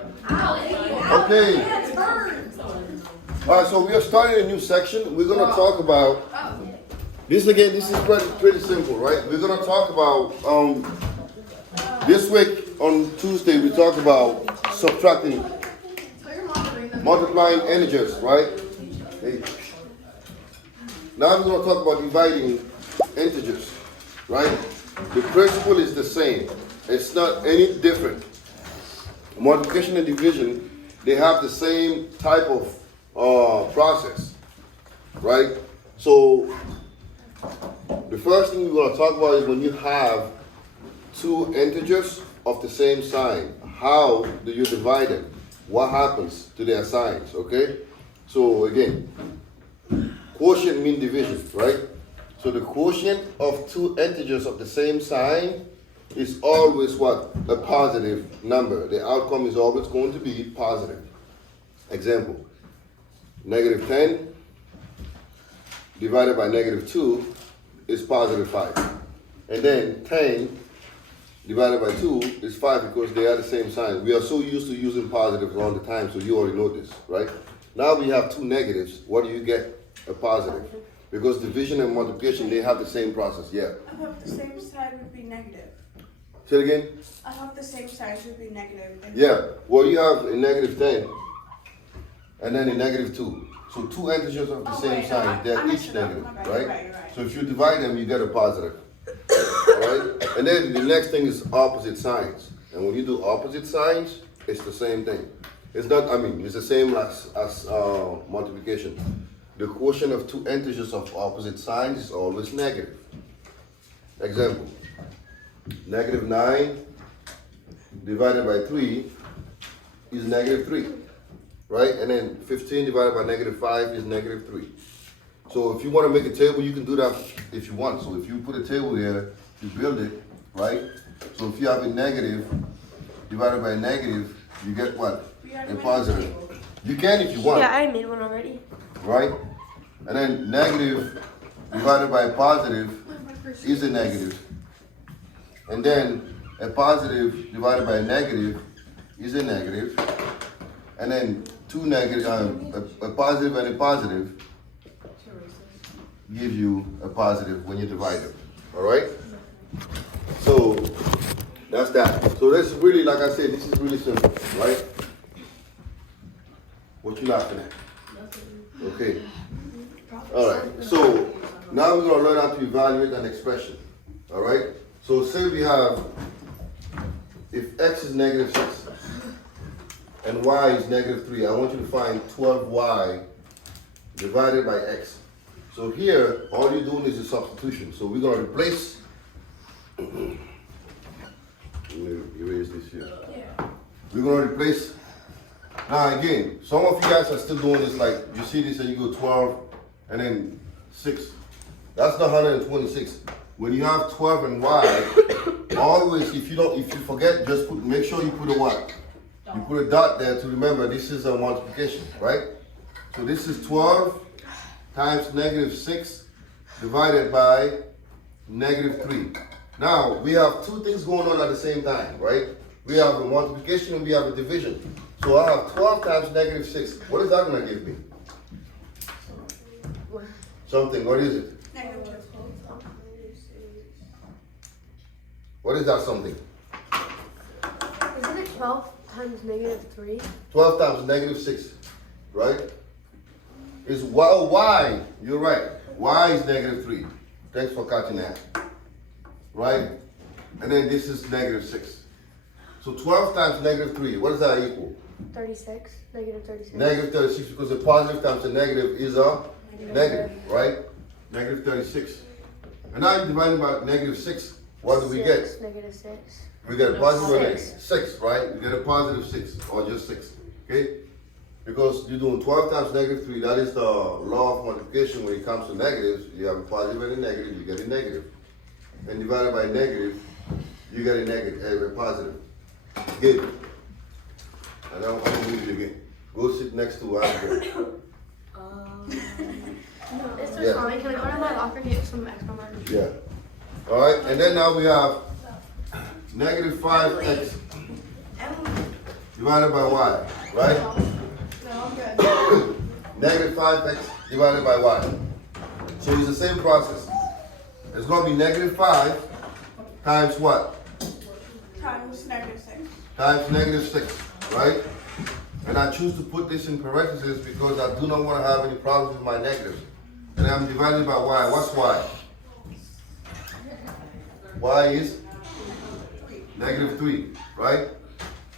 Okay. Alright, so we are starting a new section. We're gonna talk about this again. This is pretty simple, right? We're gonna talk about this week on Tuesday. We talk about subtracting, multiplying integers, right? Hey. Now we're gonna talk about dividing integers, right? The principle is the same. It's not any different. Multiplication and division, they have the same type of process, right? So the first thing we're going to talk about is when you have two integers of the same sign, how do you divide them? What happens to their signs, okay? So again, quotient means division, right? So the quotient of two integers of the same sign is always what? A positive number. The outcome is always going to be positive. Example, negative 10 divided by negative 2 is positive 5. And then 10 divided by 2 is 5 because they are the same sign. We are so used to using positives all the time, so you already know this, right? Now we have two negatives. What do you get? A positive. Because division and multiplication, they have the same process, yeah. I hope the same side would be negative. Say it again? I hope the same side should be negative. Yeah, well you have a negative 10 and then a negative 2. So two integers of the same sign, they're each negative, right? So if you divide them, you get a positive. Alright? And then the next thing is opposite signs. And when you do opposite signs, it's the same thing. It's not, it's the same as multiplication. The quotient of two integers of opposite signs is always negative. Example. Negative 9 divided by 3 is negative 3, right? And then 15 divided by negative 5 is negative 3. So if you want to make a table, you can do that if you want. So if you put a table here, you build it, right? So if you have a negative divided by a negative, you get what? A positive. You can if you want. Yeah, I made one already. Right? And then negative divided by a positive is a negative. And then a positive divided by a negative is a negative. And then two negative, a positive and a positive give you a positive when you divide them. All right? So that's that. So that's really, like I said, this is really simple, right? What you laughing at? Okay. All right. So now we're going to learn how to evaluate an expression. All right? So say we have, if x is negative 6 and y is negative 3, I want you to find 12y divided by x. So here, all you're doing is a substitution. So we're going to replace, let me erase this here. We're going to replace, now again, some of you guys are still doing this like, you see this and you go 12 and then 6. That's not 126. When you have 12 and y, always, if you forget, just make sure you put a what? You put a dot there to remember this is a multiplication, right? So this is 12 times negative 6 divided by negative 3. Now, we have two things going on at the same time, right? We have a multiplication and we have a division. So I have 12 times negative 6. What is that going to give me? Something. What is it? Negative 2. What is that something? Isn't it 12 times negative 3? 12 times negative 6, right? Is y. You're right. Y is negative 3. Thanks for catching that. Right? And then this is negative 6. So 12 times negative 3, what does that equal? 36. Negative 36. Negative 36, because a positive times a negative is a negative, right? Negative 36. And now you divide by negative 6. What do we get? Negative 6. We get a positive or negative? 6, right? We get a positive 6, or just 6, okay? Because you're doing 12 times negative 3, that is the law of multiplication. When it comes to negatives, you have a positive and a negative, you get a negative. And divided by negative, you get a negative, a positive. Good. And I'm going to leave it again. Go sit next to algebra. It's just fine. Can I go to my locker and get some extra markers? Yeah. All right, and then now we have negative 5x. You divided by y, right? No, I'm good. Negative 5x divided by y. So it's the same process. It's going to be negative 5 times what? Times negative 6. Times negative 6, right? And I choose to put this in parentheses because I do not want to have any problems with my negatives. And I'm divided by y. What's y? Y is negative 3, right?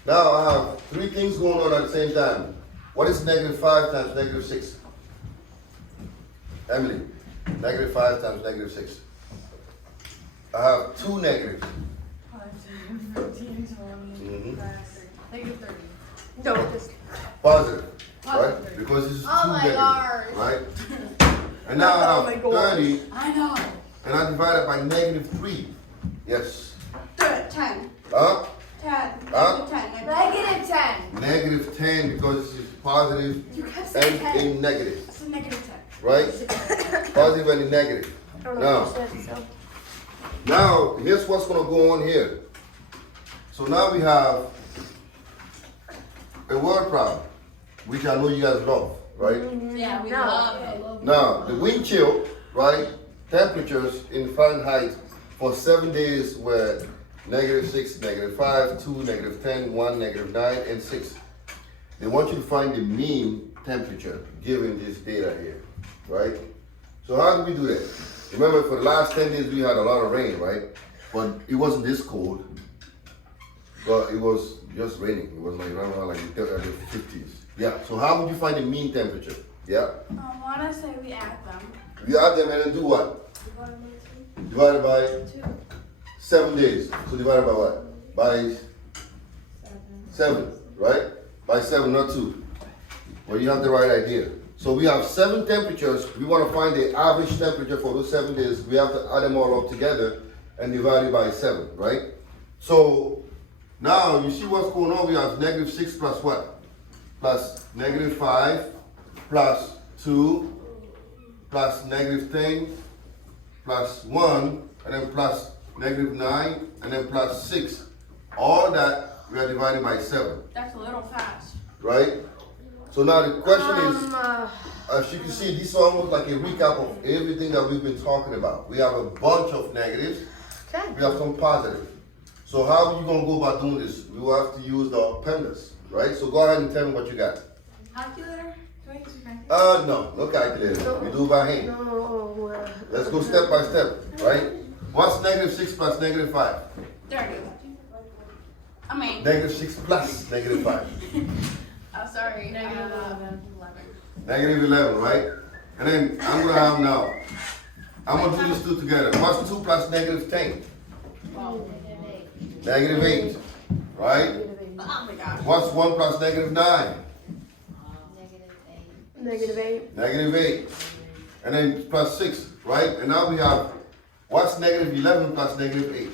Now I have three things going on at the same time. What is negative 5 times negative 6? Emily, negative 5 times negative 6. I have two negatives. Negative 30. No, just. Positive, right? Because this is two Oh my negatives, gosh. right? And now I have 30, I know. and I divide it by negative 3. Yes. 10. Huh? 10. Huh? Negative 10. Negative 10. Negative 10 because this is positive You kept saying and 10. a negative, It's a negative 10. right? Positive and a negative. I don't know Now, what you said, so. now here's what's going to go on here. So now we have a word problem, which I know you guys love, right? Yeah, we No. love it. Now, the wind chill, right? Temperatures in Fahrenheit for 7 days were negative 6, negative 5, 2, negative 10, 1, negative 9, and 6. They want you to find the mean temperature given this data here, right? So how do we do that? Remember, for the last 10 days we had a lot of rain, right? But it wasn't this cold. But it was just raining. It was like around like the 50s. Yeah. So how would you find the mean temperature? Yeah. I want to say we add them. You add them and then do what? Divided by 7 days. So divided by what? By 7, right? By 7, not 2. Well, you have the right idea. So we have 7 temperatures. We want to find the average temperature for those 7 days. We have to add them all up together and divide it by 7, right? So now you see what's going on. We have negative 6 plus what? Plus negative 5 plus 2 plus negative 10 plus 1 and then plus negative 9 and then plus 6. All that we are dividing by 7, That's a little fast. right? So now the question is, Uh, as you can see, this is almost like a recap of everything that we've been talking about. We have a bunch of negatives. okay. We have some positive. So how are you going to go about doing this? We will have to use the appendix, right? So go ahead and tell me what you got. Calculator? Do I use your calculator? No calculator. We do it by hand. No. Let's go step by step, right? What's negative 6 plus negative 5? 30. I mean, Negative 6 plus negative 5. oh, sorry. Negative 11. Negative 11, right? And then I'm going to have now. I'm going to do these two together. What's 2 plus negative 10? Negative 8, right? Oh my gosh. What's 1 plus negative 9? Negative 8. Negative 8. And then plus 6, right? And now we have, what's negative 11 plus negative 8?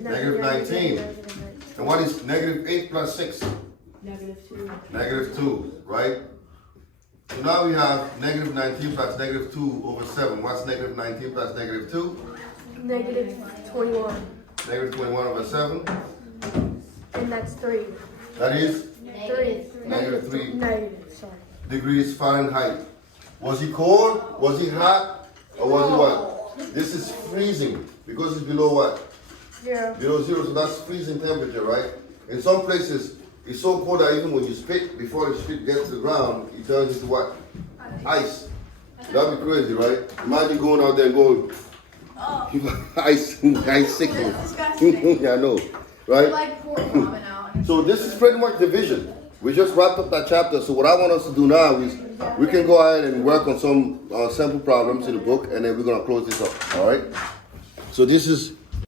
Negative 19. And what is negative 8 plus 6? Negative 2. Negative 2, right? So now we have negative 19 plus negative 2 over 7. What's negative 19 plus negative 2? Negative 21. Negative 21 over 7. And that's 3. That is 3. Negative 3. Negative, sorry. degrees Fahrenheit. Was it cold? Was it hot? Or was it what? This is freezing because it's below what? Yeah. Below 0, so that's freezing temperature, right? In some places, it's so cold that even when you spit, before the spit gets to the ground, it turns into what? Ice. That'd be crazy, right? Imagine going out there and going, ice sickness. That's disgusting. Yeah, I know, right? Like pouring ramen out. So this is pretty much division. We just wrapped up that chapter. So what I want us to do now is we can go ahead and work on some sample problems in the book, and then we're gonna close this up. All right. So this is